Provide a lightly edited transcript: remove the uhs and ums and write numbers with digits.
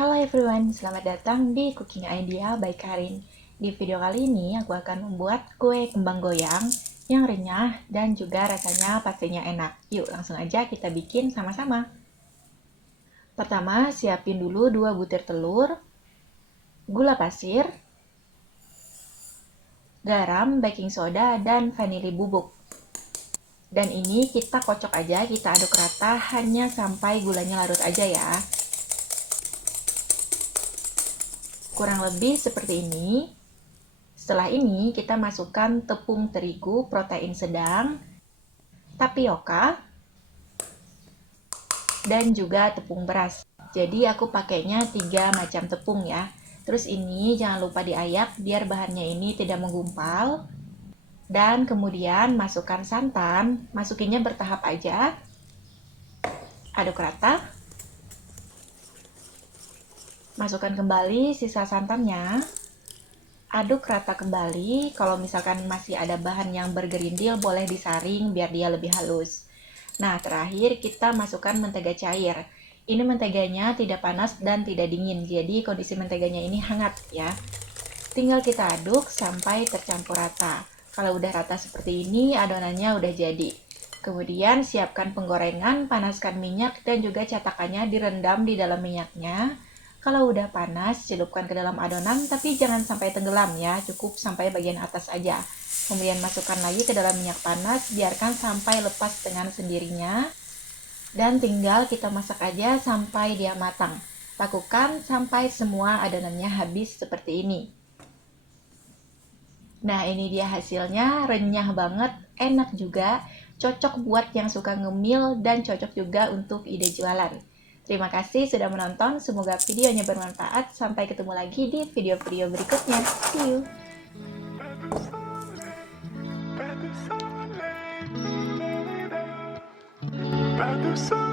Halo everyone, selamat datang di Cooking Idea by Karin. Di video kali ini aku akan membuat kue kembang goyang yang renyah dan juga rasanya pastinya enak. Yuk langsung aja kita bikin sama-sama. Pertama, siapin dulu 2 butir telur, gula pasir, garam, baking soda, dan vanili bubuk. Dan ini kita kocok aja, kita aduk rata hanya sampai gulanya larut aja ya. Kurang lebih seperti ini. Setelah ini kita masukkan tepung terigu protein sedang, tapioka, dan juga tepung beras. Jadi aku pakainya 3 macam tepung ya. Terus ini jangan lupa diayak biar bahannya ini tidak menggumpal. Dan kemudian masukkan santan, masukinnya bertahap aja. Aduk rata. Masukkan kembali sisa santannya. Aduk rata kembali. Kalau misalkan masih ada bahan yang bergerindil, boleh disaring biar dia lebih halus. Nah, terakhir kita masukkan mentega cair. Ini menteganya tidak panas dan tidak dingin, jadi kondisi menteganya ini hangat ya. Tinggal kita aduk sampai tercampur rata. Kalau udah rata seperti ini, adonannya udah jadi. Kemudian siapkan penggorengan, panaskan minyak dan juga catakannya direndam di dalam minyaknya. Kalau udah panas, celupkan ke dalam adonan, tapi jangan sampai tenggelam ya, cukup sampai bagian atas aja. Kemudian masukkan lagi ke dalam minyak panas, biarkan sampai lepas dengan sendirinya. Dan tinggal kita masak aja sampai dia matang. Lakukan sampai semua adonannya habis seperti ini. Nah, ini dia hasilnya, renyah banget, enak juga, cocok buat yang suka ngemil dan cocok juga untuk ide jualan. Terima kasih sudah menonton, semoga videonya bermanfaat. Sampai ketemu lagi di video-video berikutnya. See you! Pas de soleil,